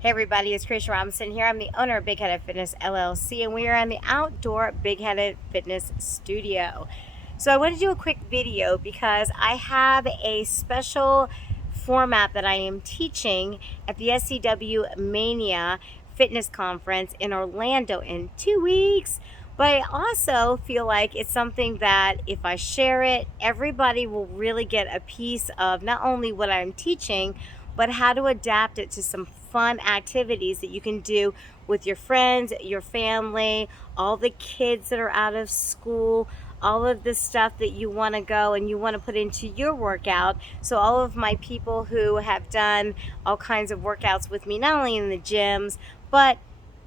Hey everybody, it's Tricia Robinson here. I'm the owner of Big Headed Fitness LLC, and we are in the outdoor Big Headed Fitness studio. So I want to do a quick video because I have a special format that I am teaching at the SCW Mania Fitness Conference in Orlando in 2 weeks. But I also feel like it's something that if I share it, everybody will really get a piece of not only what I'm teaching, but how to adapt it to some fun activities that you can do with your friends, your family, all the kids that are out of school, all of the stuff that you want to go and you want to put into your workout. So all of my people who have done all kinds of workouts with me, not only in the gyms, but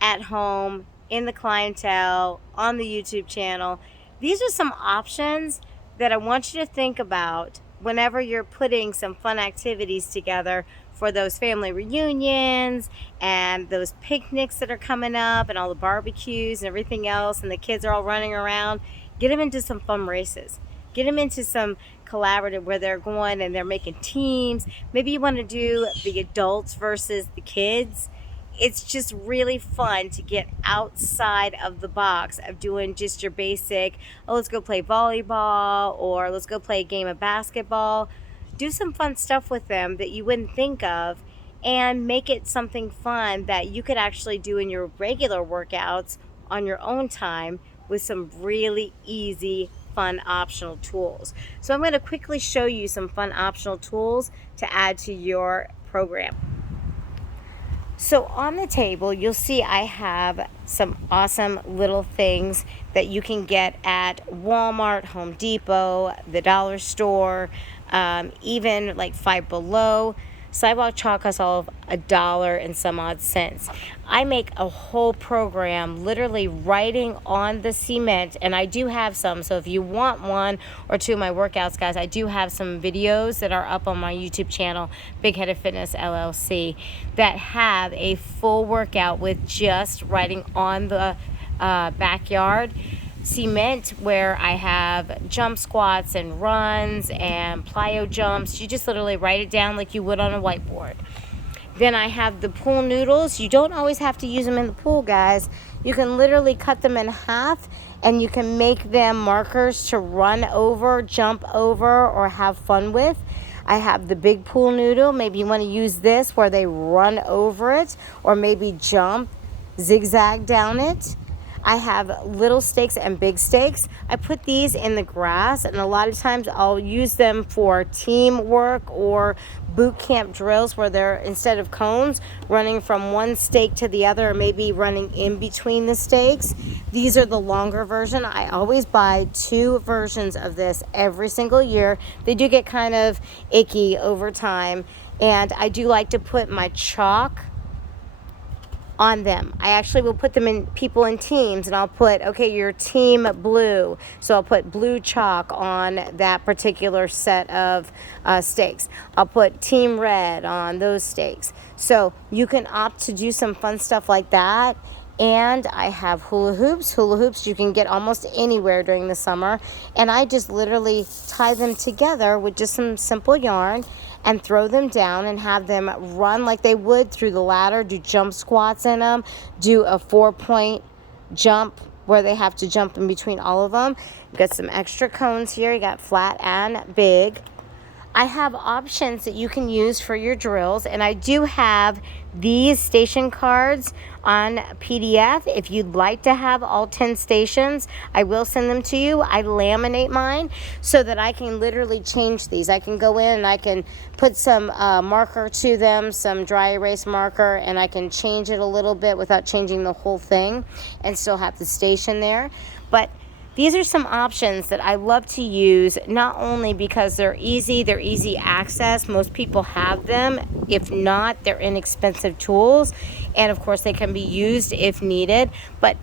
at home, in the clientele, on the YouTube channel, these are some options that I want you to think about whenever you're putting some fun activities together for those family reunions and those picnics that are coming up and all the barbecues and everything else, and the kids are all running around. Get them into some fun races. Get them into some collaborative where they're going and they're making teams. Maybe you want to do the adults versus the kids. It's just really fun to get outside of the box of doing just your basic, oh, let's go play volleyball or let's go play a game of basketball. Do some fun stuff with them that you wouldn't think of and make it something fun that you could actually do in your regular workouts on your own time with some really easy, fun optional tools. So I'm going to quickly show you some fun optional tools to add to your program. So on the table, you'll see I have some awesome little things that you can get at Walmart, Home Depot, the dollar store, even like Five Below. Sidewalk chalk costs all of $1 and some odd cents. I make a whole program literally writing on the cement, and I do have some. So if you want one or two of my workouts, guys, I do have some videos that are up on my YouTube channel, Big Headed Fitness LLC, that have a full workout with just writing on the backyard cement, where I have jump squats and runs and plyo jumps. You just literally write it down like you would on a whiteboard. Then I have the pool noodles. You don't always have to use them in the pool, guys. You can literally cut them in half and you can make them markers to run over, jump over, or have fun with. I have the big pool noodle. Maybe you want to use this where they run over it or maybe jump, zigzag down it. I have little stakes and big stakes. I put these in the grass, and a lot of times I'll use them for teamwork or boot camp drills where they're, instead of cones, running from one stake to the other or maybe running in between the stakes. These are the longer version. I always buy 2 versions of this every single year. They do get kind of icky over time, and I do like to put my chalk on them. I actually will put them in people in teams, and I'll put, okay, you're team blue, so I'll put blue chalk on that particular set of stakes. I'll put team red on those stakes. So you can opt to do some fun stuff like that. And I have hula hoops. Hula hoops you can get almost anywhere during the summer. And I just literally tie them together with just some simple yarn and throw them down and have them run like they would through the ladder, do jump squats in them, do a 4-point jump where they have to jump in between all of them. You've got some extra cones here. You got flat and big. I have options that you can use for your drills, and I do have these station cards on PDF. If you'd like to have all 10 stations, I will send them to you. I laminate mine so that I can literally change these. I can go in and I can put some marker to them, some dry erase marker, and I can change it a little bit without changing the whole thing and still have the station there. But these are some options that I love to use, not only because they're easy access. Most people have them. If not, they're inexpensive tools. And of course, they can be used if needed. But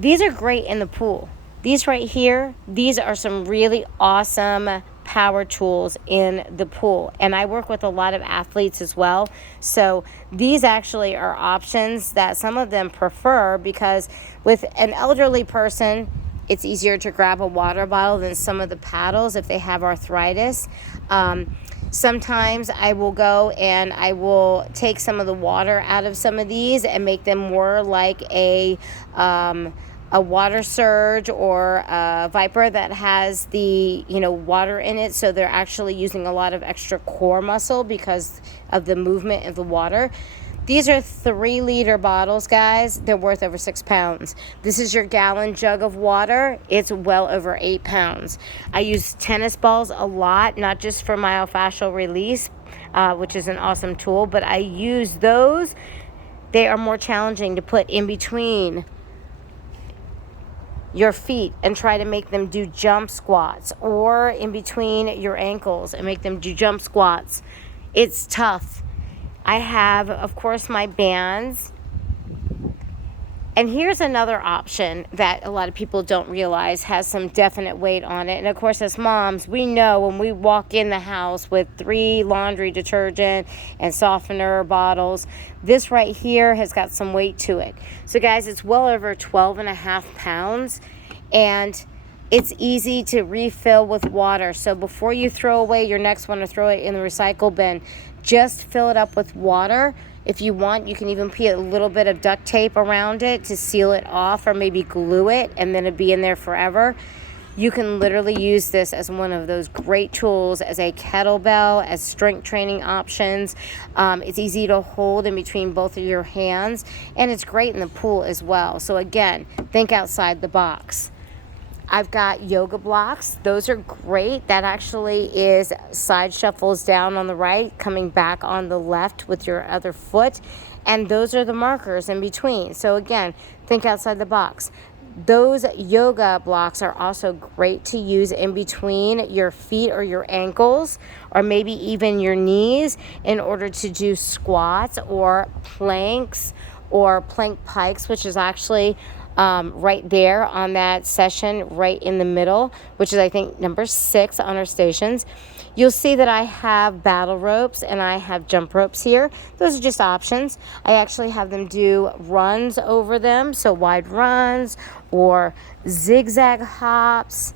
these are great in the pool. These right here, these are some really awesome power tools in the pool. And I work with a lot of athletes as well. So these actually are options that some of them prefer, because with an elderly person, it's easier to grab a water bottle than some of the paddles if they have arthritis. Sometimes I will go and I will take some of the water out of some of these and make them more like a water surge or a Viper that has the, water in it. So they're actually using a lot of extra core muscle because of the movement of the water. These are 3-liter bottles, guys. They're worth over 6 pounds. This is your gallon jug of water. It's well over 8 pounds. I use tennis balls a lot, not just for myofascial release, which is an awesome tool, but I use those. They are more challenging to put in between your feet and try to make them do jump squats, or in between your ankles and make them do jump squats. It's tough. I have, of course, my bands. And here's another option that a lot of people don't realize has some definite weight on it. And of course, as moms, we know when we walk in the house with 3 laundry detergent and softener bottles, this right here has got some weight to it. So guys, it's well over 12.5 pounds, and it's easy to refill with water. So before you throw away your next one or throw it in the recycle bin, just fill it up with water. If you want, you can even put a little bit of duct tape around it to seal it off, or maybe glue it, and then it'll be in there forever. You can literally use this as one of those great tools, as a kettlebell, as strength training options. It's easy to hold in between both of your hands, and it's great in the pool as well. So again, think outside the box. I've got yoga blocks. Those are great. That actually is side shuffles down on the right, coming back on the left with your other foot. And those are the markers in between. So again, think outside the box. Those yoga blocks are also great to use in between your feet or your ankles, or maybe even your knees, in order to do squats or planks or plank pikes, which is actually right there on that session, right in the middle, which is, I think, number 6 on our stations. You'll see that I have battle ropes and I have jump ropes here. Those are just options. I actually have them do runs over them, so wide runs or zigzag hops.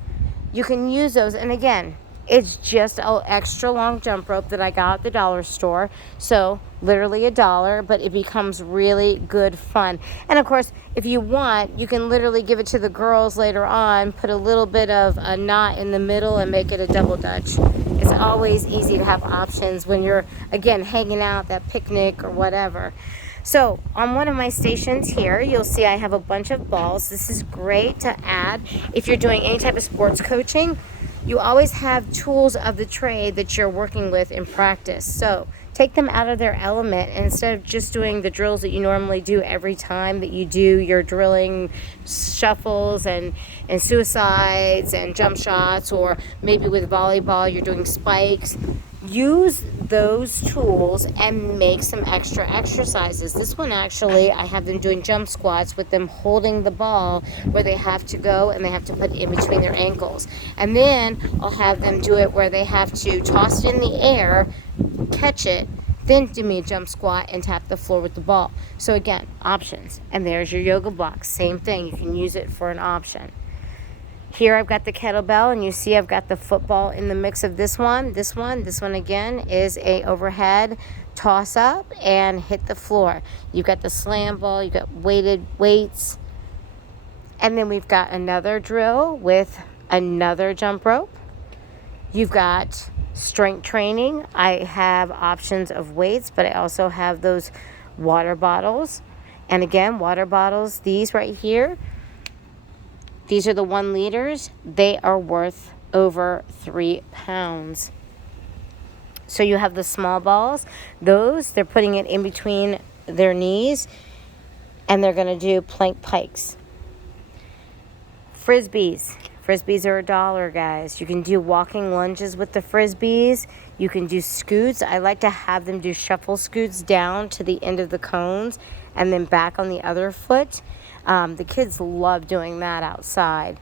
You can use those, and again, it's just an extra long jump rope that I got at the dollar store. So literally $1, but it becomes really good fun. And of course, if you want, you can literally give it to the girls later on, put a little bit of a knot in the middle and make it a double dutch. It's always easy to have options when you're, again, hanging out, that picnic or whatever. So on one of my stations here, you'll see I have a bunch of balls. This is great to add if you're doing any type of sports coaching. You always have tools of the trade that you're working with in practice. So take them out of their element, and instead of just doing the drills that you normally do every time that you do your drilling shuffles and suicides and jump shots, or maybe with volleyball you're doing spikes, use those tools and make some extra exercises. This one, actually, I have them doing jump squats with them holding the ball where they have to go and they have to put it in between their ankles. And then I'll have them do it where they have to toss it in the air, catch it, then do me a jump squat and tap the floor with the ball. So again, options. And there's your yoga block. Same thing. You can use it for an option. Here I've got the kettlebell, and you see I've got the football in the mix of this one. This one again is a overhead toss up and hit the floor. You've got the slam ball, you've got weighted weights, and then we've got another drill with another jump rope. You've got strength training. I have options of weights, but I also have those water bottles. And again, water bottles, these right here, these are the 1 liters. They are worth over 3 pounds. So you have the small balls. Those, they're putting it in between their knees, and they're going to do plank pikes. Frisbees. Frisbees are $1, guys. You can do walking lunges with the Frisbees. You can do scoots. I like to have them do shuffle scoots down to the end of the cones and then back on the other foot. The kids love doing that outside.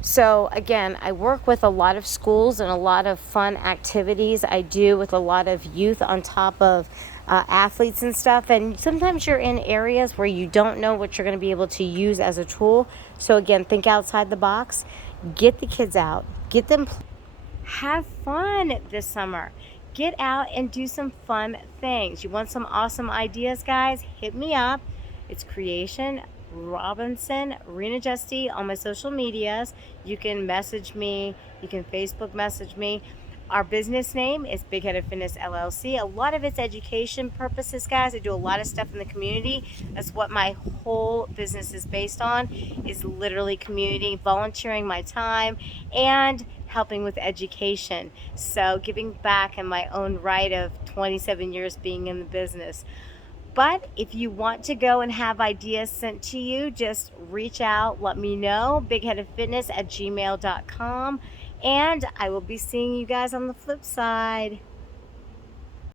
So again, I work with a lot of schools and a lot of fun activities I do with a lot of youth on top of athletes and stuff. And sometimes you're in areas where you don't know what you're going to be able to use as a tool. So again, think outside the box. Get the kids out. Get them. Have fun this summer. get out and do some fun things. You want some awesome ideas, guys? Hit me up. It's Creation Robinson, Rena Justy on my social medias. You can message me, you can Facebook message me. Our business name is Big Headed Fitness LLC. A lot of it's education purposes, guys. I do a lot of stuff in the community. That's what my whole business is based on, is literally community, volunteering my time, and helping with education. So giving back in my own right of 27 years being in the business. But if you want to go and have ideas sent to you, just reach out, let me know, bigheadedfitness@gmail.com. And I will be seeing you guys on the flip side.